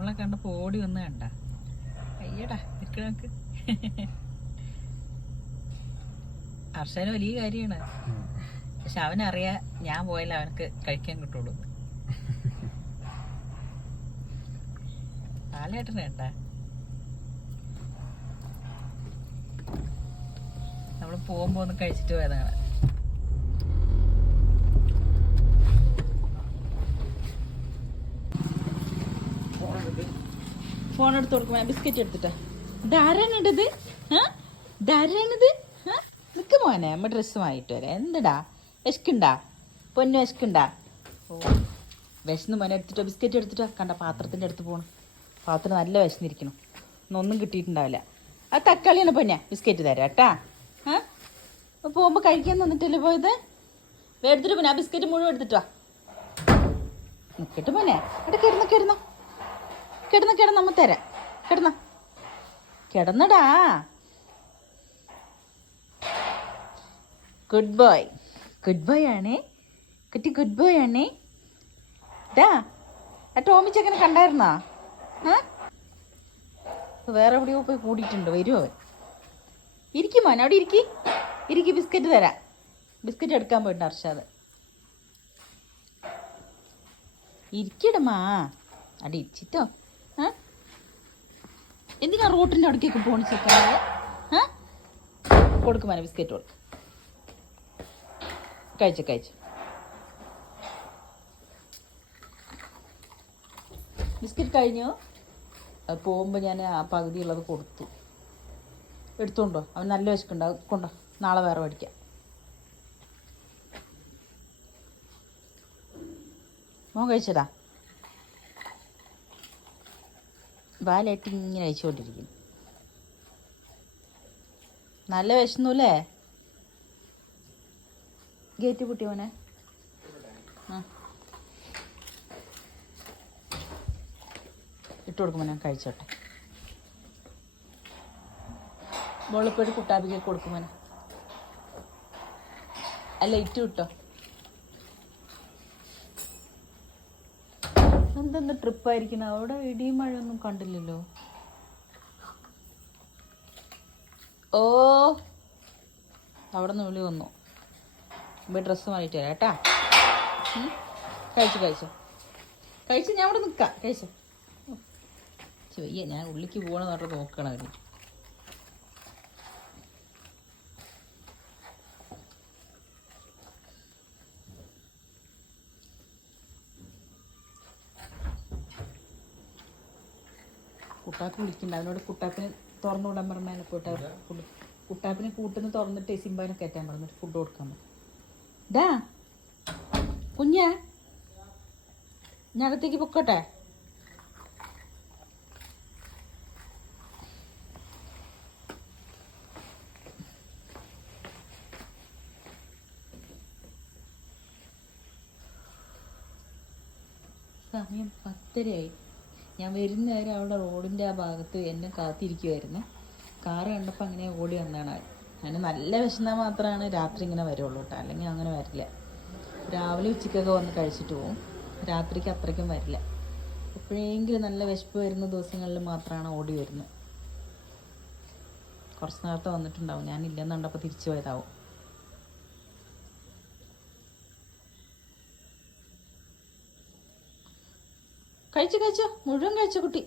നമ്മളെ കണ്ടപ്പോ ഓടി വന്ന് കണ്ട. അയ്യടാ നിക്കണക്ക് ഹർഷന് വലിയ കാര്യമാണ്. പക്ഷെ അവനറിയാ ഞാൻ പോയാലേ അവനക്ക് കഴിക്കാൻ കിട്ടുള്ളൂ. പാലേട്ടന് കണ്ട? നമ്മൾ പോകുമ്പോ ഒന്ന് കഴിച്ചിട്ട് പോയതാണ്. ഫോൺ എടുത്ത് കൊടുക്കുമ്പോ ബിസ്ക്കറ്റ് എടുത്തിട്ട്. ഇതാരാണിത് ഇതാരാണിത് നിക്ക് മോനെ അമ്മ ഡ്രസ്സ് വാങ്ങിട്ട് വരാം. എന്തിടാ? വിശക്കുണ്ടാ? പൊന്നു വിശക്കുണ്ടാ? ഓ. വിശന്ന് മോനെ എടുത്തിട്ടോ ബിസ്ക്കറ്റ് എടുത്തിട്ടോ? കണ്ട പാത്രത്തിന്റെ അടുത്ത് പോകണം പാത്രം നല്ല വിശന്നിരിക്കണം ഒന്നും കിട്ടിയിട്ടുണ്ടാവില്ല. ആ തക്കാളിയാണ് പൊന്നെ ബിസ്ക്കറ്റ് തരാം കേട്ടാ. ആ? പോകുമ്പോൾ കഴിക്കാൻ തന്നിട്ടല്ലേ പോയത്? എടുത്തിട്ട് പിന്നെ ആ ബിസ്ക്കറ്റ് മുഴുവൻ എടുത്തിട്ടോ നിൽക്കട്ടെ മോനെ അവിടെ കയറുന്ന കിടന്നോ. കിടന്ന് കിടന്ന് അമ്മ തരാം. കിടന്ന. കിടന്നടാ. ഗുഡ് ബോയ് ഗുഡ് ബോയ് ആണേ. കുട്ടി ഗുഡ് ബോയ് ആണേ. ഡാ ആ ടോമി ചെക്കനെ കണ്ടായിരുന്നാ? വേറെ എവിടെയോ പോയി കൂടിയിട്ടുണ്ട്. വരുമോ ഇരിക്കും മോൻ അവിടെ ഇരിക്കി. ഇരിക്കി ബിസ്ക്കറ്റ് തരാം. ബിസ്ക്കറ്റ് എടുക്കാൻ പോയിട്ടുണ്ട് അർഷാദ് ഇരിക്കടമാ അടി ഇരിച്ചിട്ടോ എന്തിനാ റോട്ടിന്റെ അടുക്കേക്ക് പോണി ചെക്കനെ ആ കൊടുക്കുമാനെ ബിസ്ക്കറ്റ് കൊടുക്കും. കഴിച്ചു കഴിച്ചു. ബിസ്ക്കറ്റ് കഴിഞ്ഞു? പോകുമ്പോൾ ഞാൻ ആ പകുതിയുള്ളത് കൊടുത്തു. എടുത്തോണ്ടോ? അവൻ നല്ല വിശക്കുണ്ടാവും. കൊണ്ടോ. നാളെ വേറെ മേടിക്കാം. മോൻ കഴിച്ചടാ വാലായിട്ട് ഇങ്ങനെ കഴിച്ചുകൊണ്ടിരിക്കുന്നു നല്ല വിശന്നൂല്ലേ? ഗേറ്റ് പൊട്ടി മോനെ? ആ. ഇട്ട് കൊടുക്കും മോനെ കഴിച്ചോട്ടെ. വെളുപ്പൊരു കുട്ടാപ്പിക്ക് കൊടുക്കും മോനെ. അല്ല ഇറ്റ് കിട്ടോ എന്തെന്ന് ട്രിപ്പായിരിക്കണം? അവിടെ ഇടിയും ഒന്നും കണ്ടില്ലല്ലോ. ഓ അവിടെ നിന്ന് വിളി വന്നു. ഇപ്പോൾ ഡ്രസ്സ് മാറിയിട്ട് തരാം കേട്ടാ. കഴിച്ചു കഴിച്ചു. കഴിച്ചോ ഞാൻ അവിടെ നിൽക്കാം കഴിച്ചു. ചെയ്യ ഞാൻ ഉള്ളിക്ക് പോകണമെന്ന് പറഞ്ഞിട്ട് നോക്കണം അവർ കുട്ടാക്ക് വിളിക്കണ്ട. അവനോട് കുട്ടാപ്പിന് തുറന്നു വിടാൻ പറഞ്ഞാൽ പോയിട്ട് കുട്ടാപ്പിന് കൂട്ടുന്ന തുറന്നിട്ട് സിംബാനെ കയറ്റാൻ പറഞ്ഞു. ഫുഡ് കൊടുക്കാൻ ഡാ കുഞ്ഞ ഞാൻ അകത്തേക്ക് പൊക്കോട്ടെ? സമയം പത്തരയായി. ഞാൻ വരുന്ന നേരം അവിടെ റോഡിന്റെ ആ ഭാഗത്ത് എന്നെ കാത്തിരിക്കുമായിരുന്നു കാറ് കണ്ടപ്പോൾ അങ്ങനെ ഓടി വന്നതാണ്. അതിന് നല്ല വിശന്നാൽ മാത്രമാണ് രാത്രി ഇങ്ങനെ വരുള്ളൂ കേട്ടോ അല്ലെങ്കിൽ അങ്ങനെ വരില്ല. രാവിലെ ഉച്ചയ്ക്കൊക്കെ വന്ന് കഴിച്ചിട്ട് പോകും രാത്രിക്ക് അത്രയ്ക്കും വരില്ല. എപ്പോഴെങ്കിലും നല്ല വിശപ്പ് വരുന്ന ദിവസങ്ങളിൽ മാത്രമാണ് ഓടി വരുന്നത്. കുറച്ച് നേരത്തെ വന്നിട്ടുണ്ടാവും. ഞാൻ ഇല്ലെന്ന് കണ്ടപ്പോൾ തിരിച്ചു പോയതാവും. കഴിച്ചു കഴിച്ചു. മുഴുവൻ കഴിച്ചു കുട്ടി.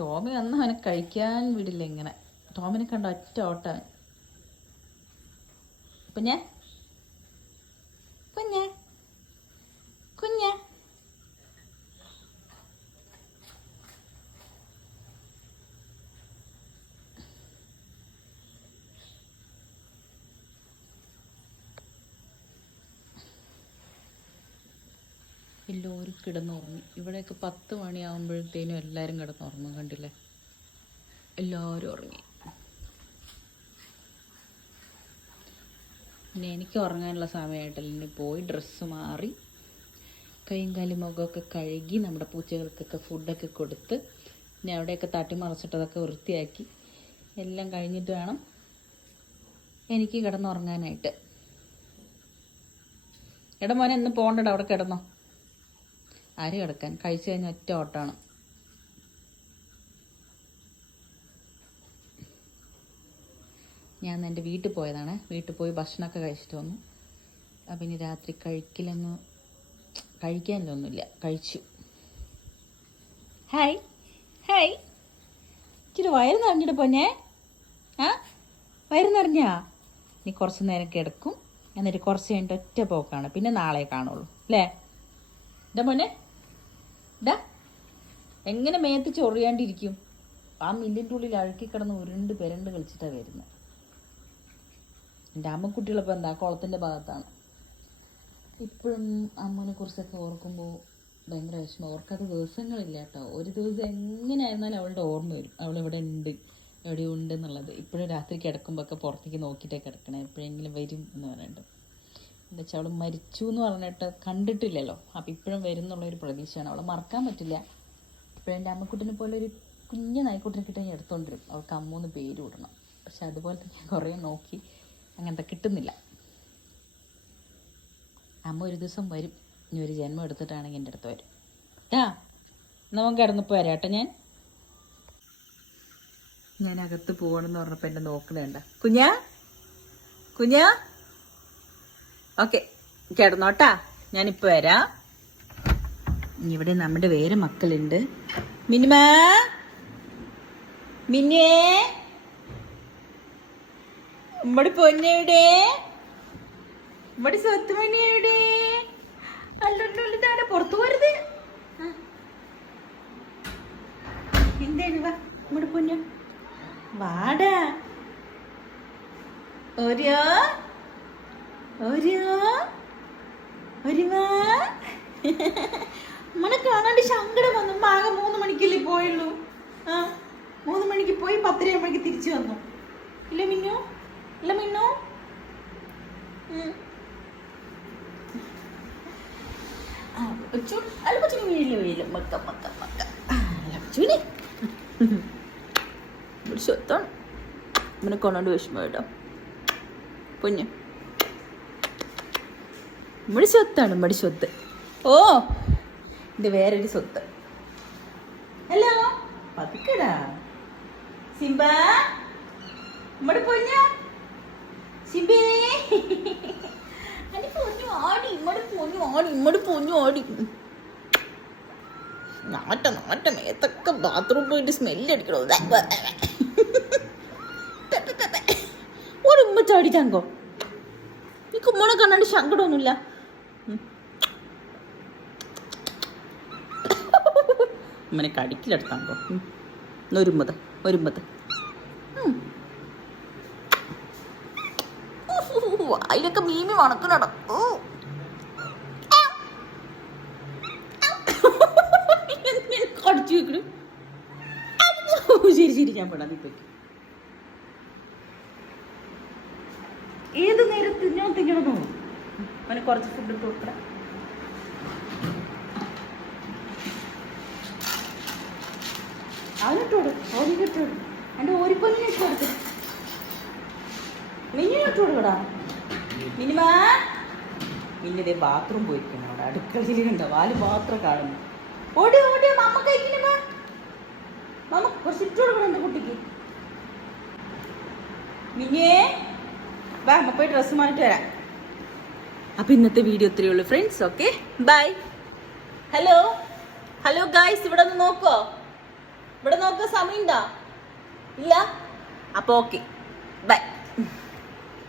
ടോമി അന്ന് അവനെ കഴിക്കാൻ വിടില്ല ഇങ്ങനെ. ടോമിനെ കണ്ട ഒറ്റ ഓട്ടവൻ അപ്പം കുഞ്ഞെ കുഞ്ഞെ എല്ലാവരും കിടന്നുറങ്ങി. ഇവിടെയൊക്കെ പത്ത് മണിയാകുമ്പോഴത്തേനും എല്ലാവരും കിടന്നുറങ്ങും കണ്ടില്ലേ? എല്ലാവരും ഉറങ്ങി. പിന്നെ എനിക്ക് ഉറങ്ങാനുള്ള സമയമായിട്ടല്ല. ഇനി പോയി ഡ്രസ്സ് മാറി കൈയും കാലും മുഖമൊക്കെ കഴുകി നമ്മുടെ പൂച്ചകൾക്കൊക്കെ ഫുഡൊക്കെ കൊടുത്ത് പിന്നെ അവിടെയൊക്കെ തട്ടി മറച്ചിട്ടതൊക്കെ വൃത്തിയാക്കി എല്ലാം കഴിഞ്ഞിട്ട് വേണം എനിക്ക് കിടന്നുറങ്ങാനായിട്ട്. എടാ മോനെ ഇന്ന് പോകണ്ടടാ അവിടെ കിടന്നോ. ആര് കിടക്കാൻ കഴിച്ചു കഴിഞ്ഞ ഒറ്റ ഓട്ടാണ് ഞാൻ എന്റെ വീട്ടിൽ പോയതാണ്. വീട്ടിൽ പോയി ഭക്ഷണമൊക്കെ കഴിച്ചിട്ട് വന്നു. അപ്പം ഇനി രാത്രി കഴിക്കലൊന്നും കഴിക്കാനൊന്നുമില്ല കഴിച്ചു. ഹായ് ഹായ് ഇച്ചിരി വയറ് നിറഞ്ഞിട്ട് പോഞ്ഞേ ആ? വയറ് നിറഞ്ഞാ? നീ കുറച്ച് നേരം കിടക്കും. എന്നിട്ട് കുറച്ച് കഴിഞ്ഞിട്ട് ഒറ്റ പോക്കാണ്. പിന്നെ നാളെ കാണുള്ളൂ. അല്ലേ? എന്താ മോനെ? ഇതാ എങ്ങനെ മേത്ത് ചൊറിയാണ്ടിരിക്കും? ആ മില്ലിന്റെ ഉള്ളിൽ അഴുക്കി കിടന്ന് ഉരുണ്ട് പെരണ്ട് കളിച്ചിട്ടാണ് വരുന്നത് എന്റെ അമ്മക്കുട്ടികളിപ്പോൾ എന്താ കുളത്തിന്റെ ഭാഗത്താണ്. ഇപ്പോഴും അമ്മനെ കുറിച്ചൊക്കെ ഓർക്കുമ്പോൾ ഭയങ്കര വിഷമം. ഓർക്കാത്ത ദിവസങ്ങളില്ല കേട്ടോ. ഒരു ദിവസം എങ്ങനെയായിരുന്നാലും അവളുടെ ഓർമ്മ വരും. അവൾ ഇവിടെ ഉണ്ട് എവിടെ ഉണ്ട് എന്നുള്ളത്. ഇപ്പോഴും രാത്രി കിടക്കുമ്പോൾ ഒക്കെ പുറത്തേക്ക് നോക്കിയിട്ടേ കിടക്കണേ. എപ്പോഴെങ്കിലും വരും എന്ന് പറഞ്ഞിട്ട് എന്താ വെച്ചാൽ അവൾ മരിച്ചു എന്ന് പറഞ്ഞിട്ട് കണ്ടിട്ടില്ലല്ലോ. അപ്പം ഇപ്പോഴും വരുന്നുള്ള ഒരു പ്രതീക്ഷയാണ്. അവളെ മറക്കാൻ പറ്റില്ല. ഇപ്പോഴും എന്റെ അമ്മക്കുട്ടിനെ പോലെ ഒരു കുഞ്ഞു നായ്ക്കുട്ടിനെ കിട്ടാൻ ഞാൻ എടുത്തോണ്ടിരും അവൾക്ക് അമ്മൂന്ന് പേര് വിടണം. പക്ഷെ അതുപോലെ ഞാൻ കുറേ നോക്കി അങ്ങനത്തെ കിട്ടുന്നില്ല. അമ്മ ഒരു ദിവസം വരും. ഇനി ഒരു ജന്മം എടുത്തിട്ടാണെങ്കിൽ എന്റെ അടുത്ത് വരും. ട്ടാ നമുക്ക് കിടന്നിപ്പോൾ വരാം. കേട്ടോ ഞാൻ. ഞാൻ പോകണമെന്ന് പറഞ്ഞപ്പോൾ എന്നെ നോക്കണേണ്ട കുഞ്ഞാ? കുഞ്ഞാ? ഓക്കെ കിടന്നോട്ടാ. ഞാനിപ്പോൾ വരാം. ഇവിടെ നമ്മുടെ വേറെ മക്കളുണ്ട്. മിനിമ മിന്നേ നമ്മുടെ പൊന്നയുടെ നമ്മുടെ സ്വത്ത് മണിയുടെ അല്ലുള്ളിതാണ് പുറത്തു പോരുത്. എന്താണ്? വാ നമ്മുടെ പൊന്നു. വാടാ. ഒരുമാ നമ്മളെ കാണാണ്ട് ശങ്കടം വന്നു. ആകെ മൂന്ന് മണിക്കല്ലേ പോയുള്ളൂ. ആ മൂന്ന് മണിക്ക് പോയി പത്തര മണിക്ക് തിരിച്ചു വന്നു. ഇല്ല മിന്നു? ഇല്ല മിന്നു? Mecca Mecca Mecca. അല്ല കൊച്ചുവിനെ ഒരു സ്വത്താണ് ഇവനെ കൊണ്ടാണ്ട് വിഷമം കേട്ടോ. കുഞ്ഞ് നമ്മുടെ സ്വത്താണ് നമ്മുടെ സ്വത്ത്. ഓ ഇത് വേറൊരു സ്വത്ത്. ഹലോ പതുക്കടാ. സിംബ നമ്മുടെ പൊഞ്ഞ സിംബേ. എന്റെ പൊന്നു ആടി ഇമ്മടെ പൊന്നു ആടി ഇമ്മടെ പൊന്നു ആടി. നാട്ട നാട്ട മേത്തൊക്കെ ബാത്റൂം പോയിട്ട് സ്മെല്ല് അടിക്കണോ? ഒരു ഉമ്മ ചാടി ചങ്കോ? ഈ കുമ്മോളെ കണ്ണാണ്ട് സങ്കടമൊന്നുമില്ല ഉമ്മനെ കടിക്കിലെടുത്താങ്കോ ഒരുമ്പത് ഒരുമ്പത്. അതിലൊക്കെ മീമി വണക്കുന്നട ഓ കടിച്ചു വെക്കണു. ശരി ശരി ഞാൻ പെടാ. നീ പോയി ഏത് നേരത്ത് ഞാൻ തിന്നണമോ അവന് കുറച്ച് ഫുഡ് ഇട്ട് കൊടുക്കണം. അവനിട്ടോട് ഓരിക്കിട്ടോട് എന്റെ ഓരിപ്പൊന്നിനെ ഇട്ട് കൊടുക്കടാ. മിനിമാ. മിന്നിതേ ബാത്റൂം പോയിരിക്കണം അവിടെ അടുക്കളയിൽ കണ്ടോ വാൽ മാത്രം കാണുന്നു. ഓടി ഓടി മമ്മ കഴിക്കണ മമ്മ കുറച്ച് ഇട്ട് കൊടുക്കണം എന്റെ കുട്ടിക്ക്. മിനിയേ അമ്മ പോയി ഡ്രസ്സ് മാറിയിട്ട് വരാം. അപ്പൊ ഇന്നത്തെ വീഡിയോ ഇത്രയേ ഉള്ളൂ friends okay? Bye. Hello? Hello guys ഇവിടെ ഒന്ന് നോക്കോ? ഇവിടെ നോക്കാൻ സമയം ഇല്ല? അപ്പൊ ഓക്കെ ബൈ